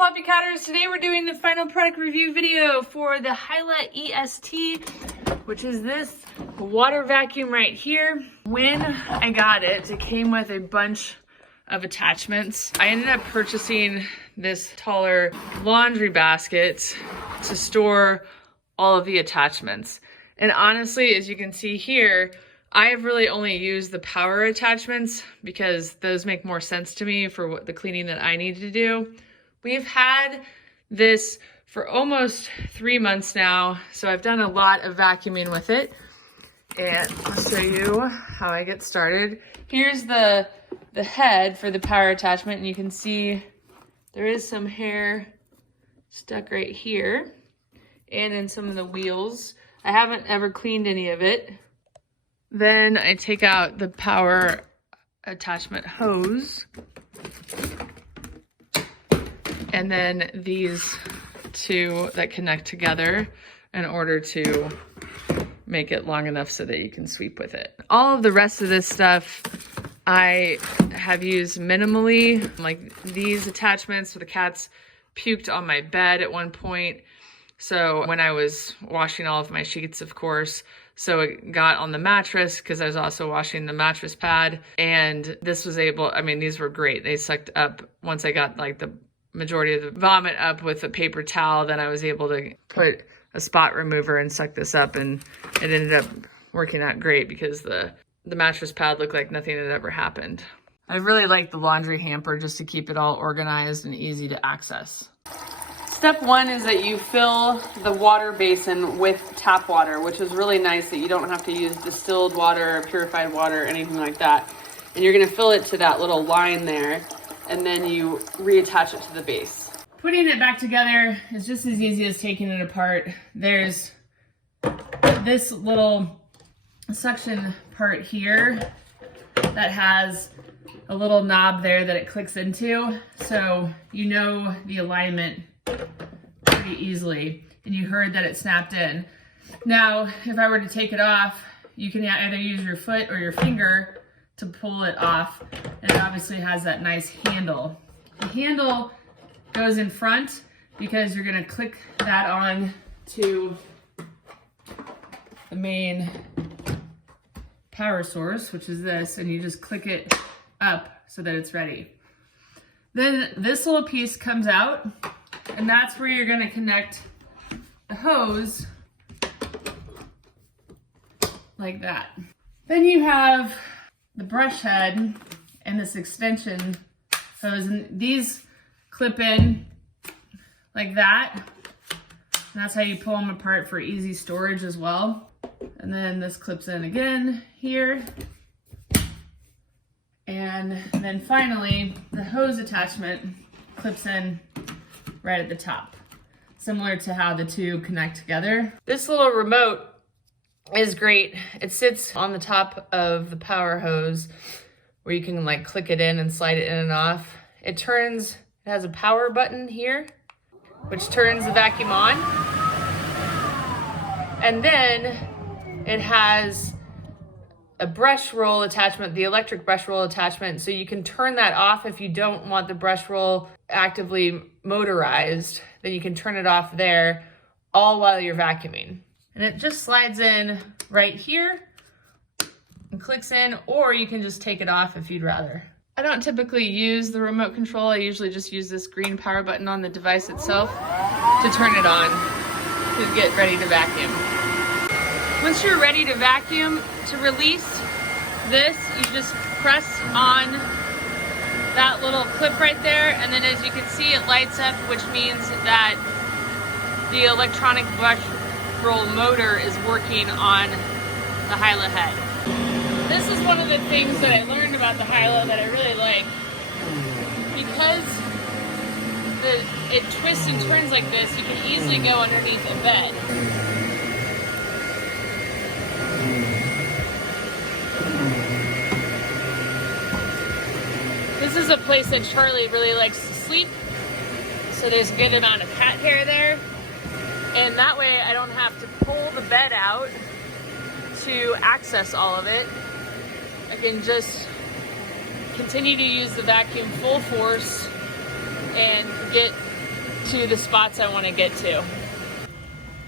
Floppy Catters. Today we're doing the final product review video for the Hyla EST, which is this water vacuum right here. When I got it, it came with a bunch of attachments. I ended up purchasing this taller laundry basket to store all of the attachments. And honestly, as you can see here, I have really only used the power attachments because those make more sense to me for what the cleaning that I need to do. We've had this for almost 3 months now, so I've done a lot of vacuuming with it. And I'll show you how I get started. Here's the head for the power attachment, and you can see there is some hair stuck right here and in some of the wheels. I haven't ever cleaned any of it. Then I take out the power attachment hose. And then these two that connect together in order to make it long enough so that you can sweep with it. All of the rest of this stuff I have used minimally, like these attachments. So the cats puked on my bed at one point. So when I was washing all of my sheets, of course, so it got on the mattress because I was also washing the mattress pad. And this was able, I mean, these were great. They sucked up once I got like the majority of the vomit up with a paper towel. Then I was able to put a spot remover and suck this up, and it ended up working out great because the mattress pad looked like nothing had ever happened. I really like the laundry hamper just to keep it all organized and easy to access. Step one is that you fill the water basin with tap water, which is really nice that you don't have to use distilled water or purified water or anything like that. And you're gonna fill it to that little line there, and then you reattach it to the base. Putting it back together is just as easy as taking it apart. There's this little suction part here that has a little knob there that it clicks into, so you know the alignment pretty easily, and you heard that it snapped in. Now, if I were to take it off, you can either use your foot or your finger to pull it off, and it obviously has that nice handle. The handle goes in front because you're gonna click that on to the main power source, which is this, and you just click it up so that it's ready. Then this little piece comes out, and that's where you're gonna connect the hose like that. Then you have the brush head and this extension hose, and these clip in like that. And that's how you pull them apart for easy storage as well. And then this clips in again here. And then finally, the hose attachment clips in right at the top, similar to how the two connect together. This little remote is great. It sits on the top of the power hose where you can like click it in and slide it in and off. It has a power button here, which turns the vacuum on. And then it has a brush roll attachment, the electric brush roll attachment, so you can turn that off if you don't want the brush roll actively motorized. Then you can turn it off there, all while you're vacuuming. And it just slides in right here and clicks in, or you can just take it off if you'd rather. I don't typically use the remote control. I usually just use this green power button on the device itself to turn it on to get ready to vacuum. Once you're ready to vacuum, to release this, you just press on that little clip right there, and then as you can see, it lights up, which means that the electronic brush roll motor is working on the Hyla head. This is one of the things that I learned about the Hyla that I really like. Because it twists and turns like this, you can easily go underneath a bed. This is a place that Charlie really likes to sleep, so there's a good amount of cat hair there. And that way I don't have to pull the bed out to access all of it. I can just continue to use the vacuum full force and get to the spots I want to get to.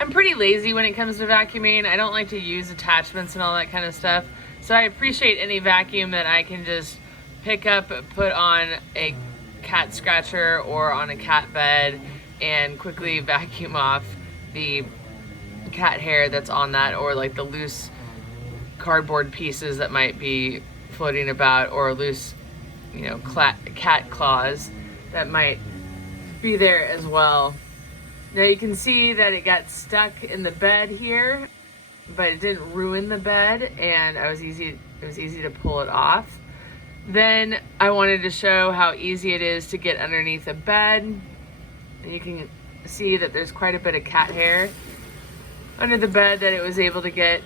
I'm pretty lazy when it comes to vacuuming. I don't like to use attachments and all that kind of stuff. So I appreciate any vacuum that I can just pick up, put on a cat scratcher or on a cat bed and quickly vacuum off the cat hair that's on that, or like the loose cardboard pieces that might be floating about, or loose, you know, cat claws that might be there as well. Now you can see that it got stuck in the bed here, but it didn't ruin the bed, and it was easy to pull it off. Then I wanted to show how easy it is to get underneath a bed. And you can see that there's quite a bit of cat hair under the bed that it was able to get.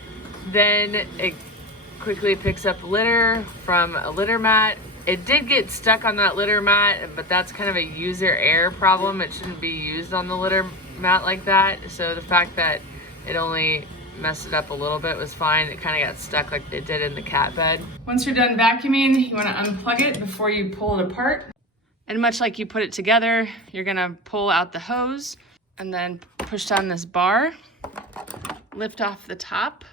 Then it quickly picks up litter from a litter mat. It did get stuck on that litter mat, but that's kind of a user error problem. It shouldn't be used on the litter mat like that. So the fact that it only messed it up a little bit was fine. It kind of got stuck like it did in the cat bed. Once you're done vacuuming, you want to unplug it before you pull it apart. And much like you put it together, you're gonna pull out the hose and then push down this bar, lift off the top,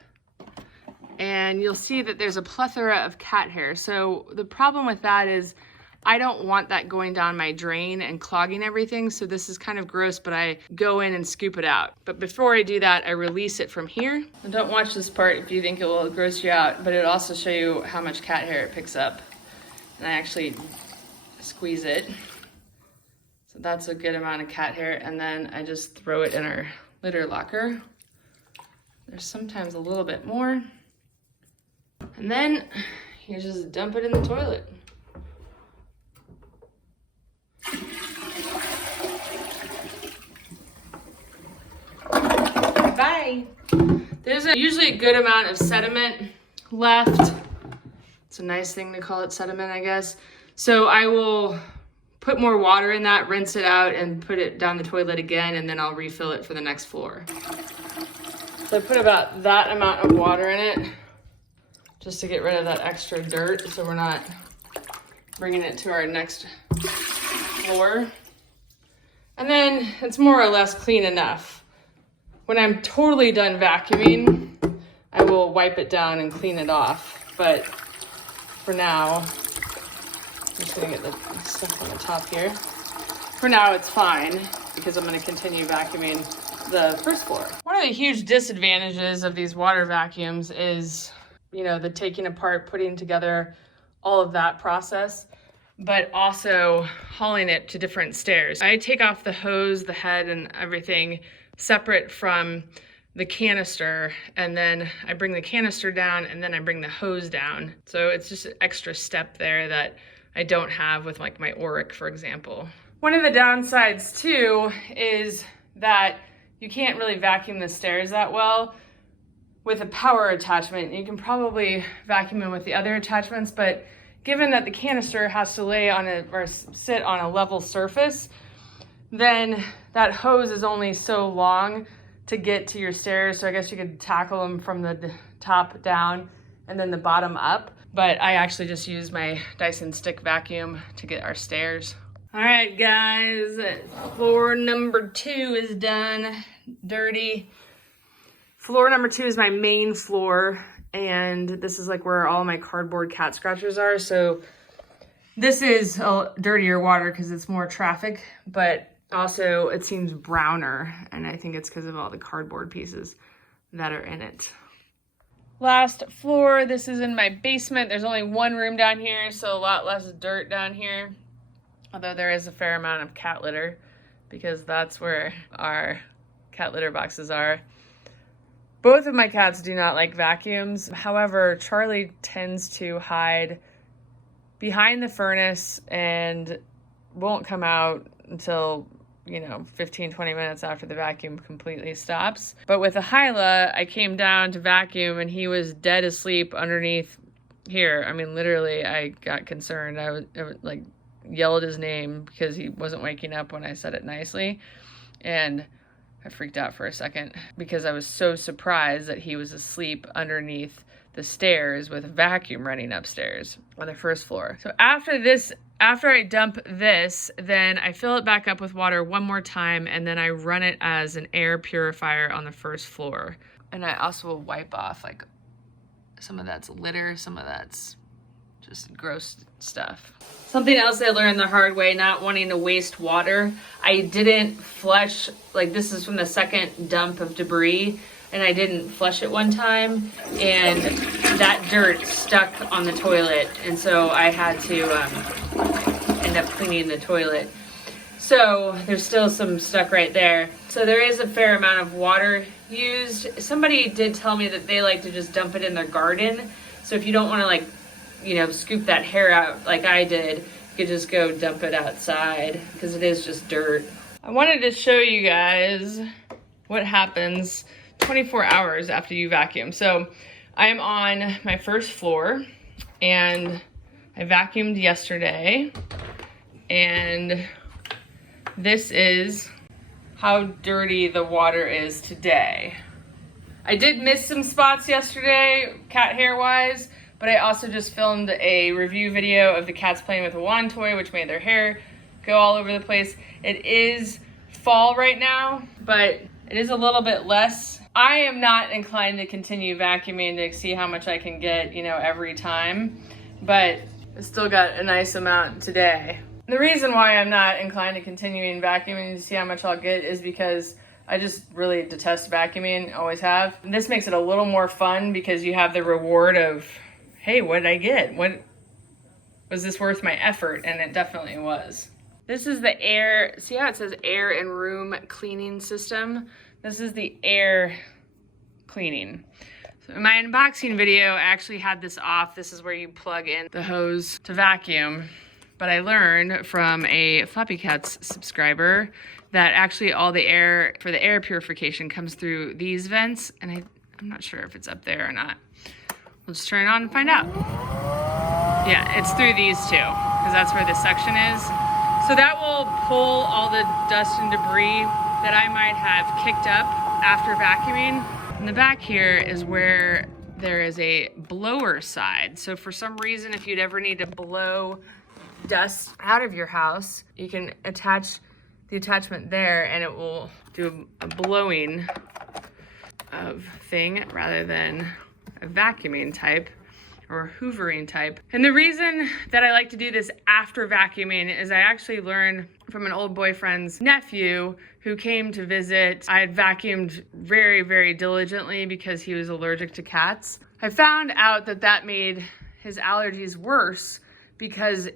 and you'll see that there's a plethora of cat hair. So the problem with that is I don't want that going down my drain and clogging everything. So this is kind of gross, but I go in and scoop it out. But before I do that, I release it from here. And don't watch this part if you think it will gross you out, but it'll also show you how much cat hair it picks up. And I actually squeeze it. So that's a good amount of cat hair. And then I just throw it in our litter locker. There's sometimes a little bit more. And then you just dump it in the toilet. Bye. There's usually a good amount of sediment left. It's a nice thing to call it sediment, I guess. So I will put more water in that, rinse it out, and put it down the toilet again, and then I'll refill it for the next floor. So I put about that amount of water in it, just to get rid of that extra dirt, so we're not bringing it to our next floor. And then it's more or less clean enough. When I'm totally done vacuuming, I will wipe it down and clean it off. But for now, I'm just gonna get the stuff on the top here. For now, it's fine because I'm gonna continue vacuuming the first floor. One of the huge disadvantages of these water vacuums is, you know, the taking apart, putting together, all of that process, but also hauling it to different stairs. I take off the hose, the head, and everything separate from the canister, and then I bring the canister down, and then I bring the hose down. So it's just an extra step there that I don't have with like my Auric, for example. One of the downsides too is that you can't really vacuum the stairs that well with a power attachment. You can probably vacuum them with the other attachments, but given that the canister has to lay on or sit on a level surface, then that hose is only so long to get to your stairs. So I guess you could tackle them from the top down and then the bottom up. But I actually just use my Dyson stick vacuum to get our stairs. All right, guys, floor number 2 is done, dirty. Floor number 2 is my main floor, and this is like where all my cardboard cat scratchers are. So this is dirtier water because it's more traffic, but also it seems browner, and I think it's because of all the cardboard pieces that are in it. Last floor, this is in my basement. There's only one room down here, so a lot less dirt down here. Although there is a fair amount of cat litter because that's where our cat litter boxes are. Both of my cats do not like vacuums. However, Charlie tends to hide behind the furnace and won't come out until, 15, 20 minutes after the vacuum completely stops. But with a Hyla, I came down to vacuum and he was dead asleep underneath here. I mean, literally, I got concerned. I would yelled his name because he wasn't waking up when I said it nicely. And I freaked out for a second because I was so surprised that he was asleep underneath the stairs with a vacuum running upstairs on the first floor. So after I dump this, then I fill it back up with water one more time, and then I run it as an air purifier on the first floor. And I also will wipe off like some of that's litter, some of that's just gross stuff. Something else I learned the hard way, not wanting to waste water. I didn't flush, like this is from the second dump of debris, and I didn't flush it one time, and that dirt stuck on the toilet, and so I had to end up cleaning the toilet. So there's still some stuck right there. So there is a fair amount of water used. Somebody did tell me that they like to just dump it in their garden. So if you don't want to, like, you know, scoop that hair out like I did, you could just go dump it outside because it is just dirt. I wanted to show you guys what happens 24 hours after you vacuum. So I am on my first floor and I vacuumed yesterday, and this is how dirty the water is today. I did miss some spots yesterday, cat hair wise, but I also just filmed a review video of the cats playing with a wand toy, which made their hair go all over the place. It is fall right now, but it is a little bit less. I am not inclined to continue vacuuming to see how much I can get, you know, every time, but I still got a nice amount today. The reason why I'm not inclined to continuing vacuuming to see how much I'll get is because I just really detest vacuuming, always have. And this makes it a little more fun because you have the reward of, hey, what did I get? What was this worth my effort? And it definitely was. This is the air, see how it says air and room cleaning system? This is the air cleaning. So in my unboxing video, I actually had this off. This is where you plug in the hose to vacuum. But I learned from a Floppy Cats subscriber that actually all the air for the air purification comes through these vents, and I'm not sure if it's up there or not. We'll just turn it on and find out. Yeah, it's through these two, because that's where this section is. So that will pull all the dust and debris that I might have kicked up after vacuuming. In the back here is where there is a blower side. So for some reason, if you'd ever need to blow dust out of your house, you can attach the attachment there and it will do a blowing of thing rather than a vacuuming type or hoovering type. And the reason that I like to do this after vacuuming is I actually learned from an old boyfriend's nephew who came to visit. I had vacuumed very, very diligently because he was allergic to cats. I found out that that made his allergies worse because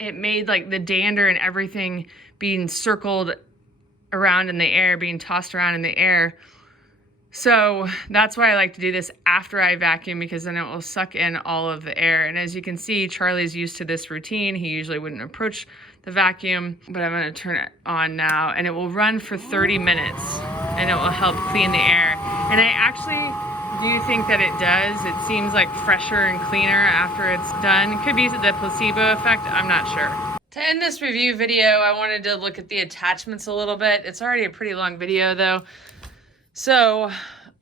it made like the dander and everything being circled around in the air, being tossed around in the air. So that's why I like to do this after I vacuum, because then it will suck in all of the air. And as you can see, Charlie's used to this routine. He usually wouldn't approach the vacuum, but I'm gonna turn it on now, and it will run for 30 minutes and it will help clean the air. And I actually do think that it does. It seems like fresher and cleaner after it's done. It could be the placebo effect, I'm not sure. To end this review video, I wanted to look at the attachments a little bit. It's already a pretty long video though, so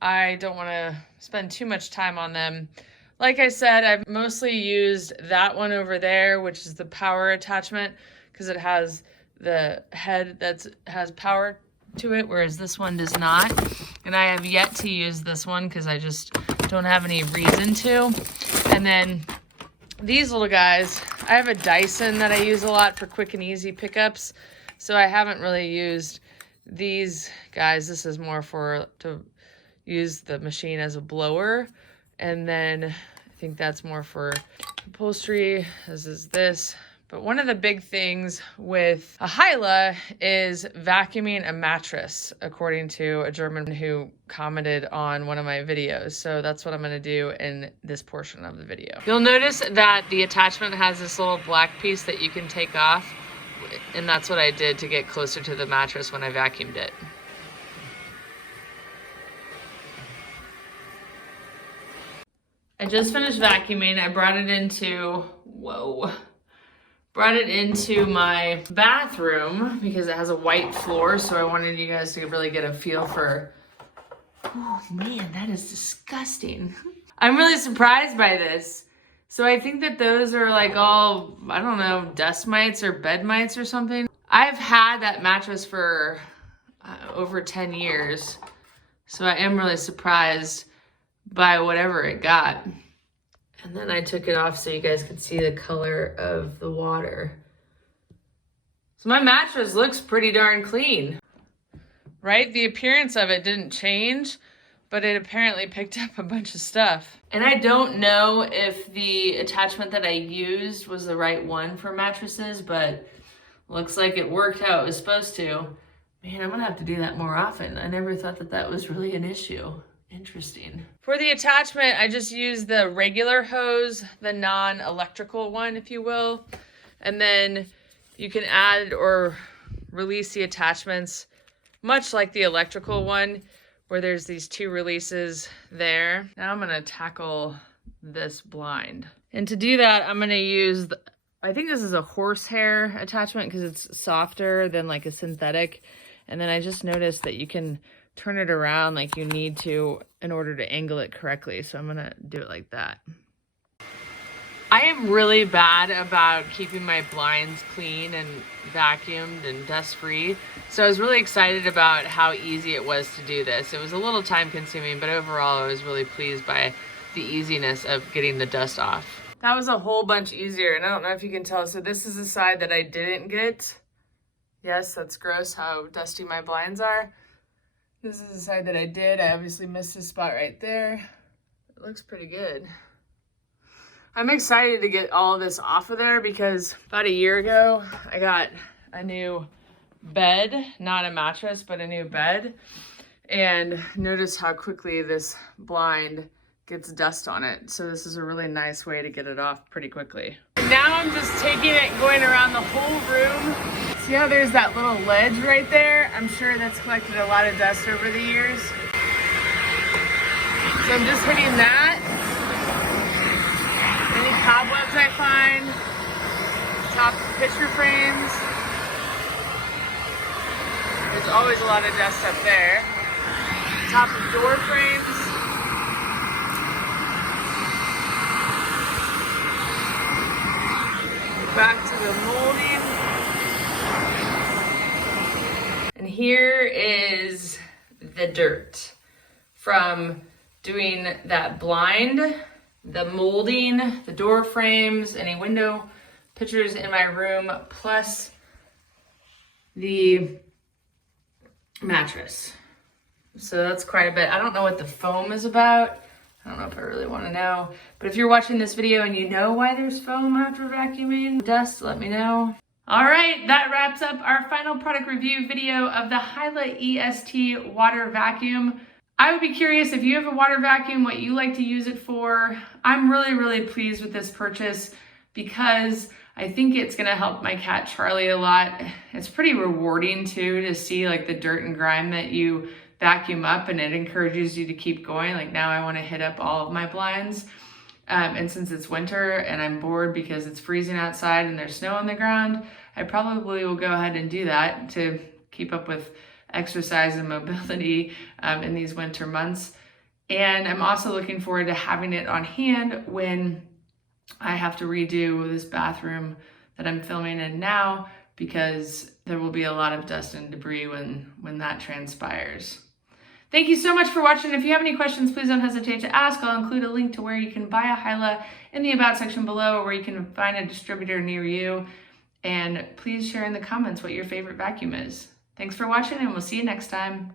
I don't want to spend too much time on them. Like I said, I've mostly used that one over there, which is the power attachment, because it has the head that has power to it, whereas this one does not. And I have yet to use this one because I just don't have any reason to. And then these little guys, I have a Dyson that I use a lot for quick and easy pickups, so I haven't really used these guys. This is more for to use the machine as a blower, and then I think that's more for upholstery, as is this. But one of the big things with a Hyla is vacuuming a mattress, according to a German who commented on one of my videos. So that's what I'm gonna do in this portion of the video. You'll notice that the attachment has this little black piece that you can take off, and that's what I did to get closer to the mattress when I vacuumed it. I just finished vacuuming. I brought it into, brought it into my bathroom because it has a white floor, so I wanted you guys to really get a feel for, oh man, that is disgusting. I'm really surprised by this. So I think that those are like all, I don't know, dust mites or bed mites or something. I've had that mattress for over 10 years. So I am really surprised by whatever it got. And then I took it off so you guys could see the color of the water. So my mattress looks pretty darn clean. Right? The appearance of it didn't change, but it apparently picked up a bunch of stuff. And I don't know if the attachment that I used was the right one for mattresses, but looks like it worked how it was supposed to. Man, I'm gonna have to do that more often. I never thought that that was really an issue. Interesting. For the attachment, I just used the regular hose, the non-electrical one, if you will. And then you can add or release the attachments, much like the electrical one, where there's these two releases there. Now I'm gonna tackle this blind. And to do that, I'm gonna use, I think this is a horsehair attachment because it's softer than like a synthetic. And then I just noticed that you can turn it around like you need to in order to angle it correctly. So I'm gonna do it like that. I am really bad about keeping my blinds clean and vacuumed and dust free. So I was really excited about how easy it was to do this. It was a little time consuming, but overall I was really pleased by the easiness of getting the dust off. That was a whole bunch easier, and I don't know if you can tell. So this is the side that I didn't get. Yes, that's gross how dusty my blinds are. This is the side that I did. I obviously missed a spot right there. It looks pretty good. I'm excited to get all of this off of there because about a year ago, I got a new bed, not a mattress, but a new bed. And notice how quickly this blind gets dust on it. So this is a really nice way to get it off pretty quickly. Now I'm just taking it, going around the whole room. See how there's that little ledge right there? I'm sure that's collected a lot of dust over the years. So I'm just hitting that. Any cobwebs I find, top of picture frames. There's always a lot of dust up there. Top of door frames. Back to the molding. And here is the dirt from doing that blind, the molding, the door frames, any window pictures in my room, plus the mattress. So that's quite a bit. I don't know what the foam is about. I don't know if I really want to know. But if you're watching this video and you know why there's foam after vacuuming dust, let me know. All right, that wraps up our final product review video of the Hyla EST water vacuum. I would be curious if you have a water vacuum, what you like to use it for. I'm really, really pleased with this purchase because I think it's gonna help my cat Charlie a lot. It's pretty rewarding too to see like the dirt and grime that you vacuum up, and it encourages you to keep going. Like now I wanna hit up all of my blinds. And since it's winter and I'm bored because it's freezing outside and there's snow on the ground, I probably will go ahead and do that to keep up with exercise and mobility in these winter months. And I'm also looking forward to having it on hand when I have to redo this bathroom that I'm filming in now, because there will be a lot of dust and debris when that transpires. Thank you so much for watching. If you have any questions, please don't hesitate to ask. I'll include a link to where you can buy a Hyla in the About section below, or where you can find a distributor near you. And please share in the comments what your favorite vacuum is. Thanks for watching, and we'll see you next time.